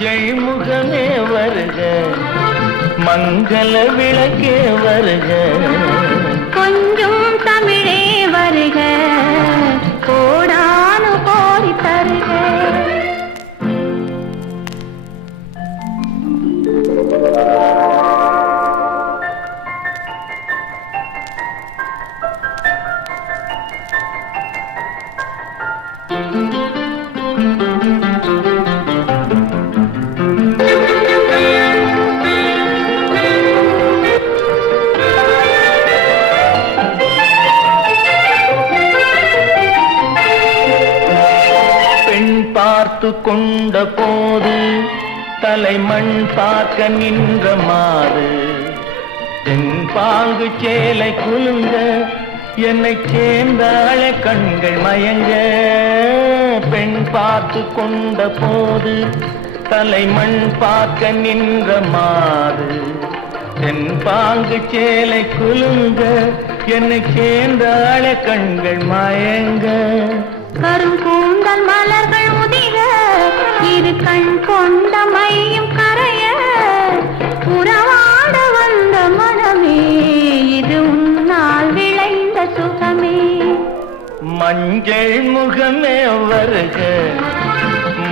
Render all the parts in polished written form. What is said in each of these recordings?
மஞ்சள் முகமே வருக, மங்கள விளக்கே வருக, கொஞ்சம் தமிழே வருக, கோடானு கோடி தருக. பார்த்து கொண்ட போது தலைமண் பார்க்க நின்ற மாது, தென்பாங்கு சேலை குலுங்க என்னை சேர்ந்தாழ கண்கள் மயங்க. பெண் பார்த்து கொண்ட போது தலைமண் பார்க்க நின்ற மாது, தென்பாங்கு சேலை குலுங்க என்னை சேர்ந்தாழ கண்கள் மயங்க. கருங்கூந்தல் மலர்கள் உதிர, இரு கண் கொண்ட மையும் கரைய, உறவாட வந்த மனமே இது உன்னால் விளைந்த சுகமே. மஞ்சள் முகமே வருக,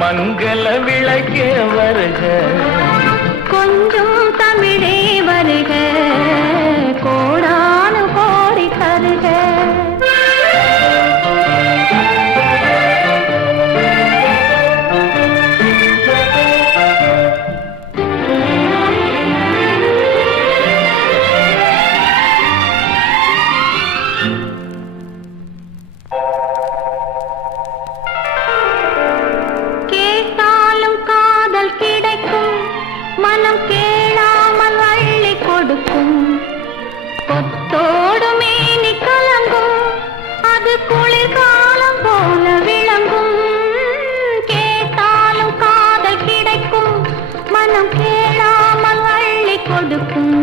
மங்கள விளக்கே வருக, கொஞ்சம் தமிழே வருக, கோடானு கோடி தருக. மனம் கேளாமல் அள்ளி கொடுக்கும், கொத்தோடு மேனி கலங்கும், அது குளிர்காலம் போல விளங்கும். கேட்டாலும் காதல் கிடைக்கும், மனம் கேளாமல் அள்ளி கொடுக்கும்,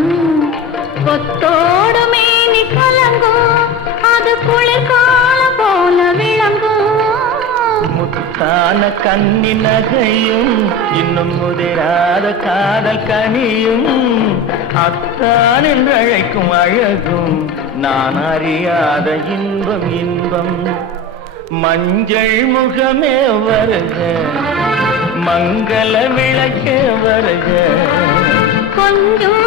கொத்தோடு மேனி கலங்கும், அது குளிர்காலம் போல விளங்கும். முத்தான கண்ணி நகையும் இன்னும் முதிராத காதல் கனியும், அத்தான் என்று அழைக்கும் அழகும் நான் அறியாத இன்பம் இன்பம். மஞ்சள் முகமே வருக, மங்கள விளக்கே வருக, கொஞ்சம்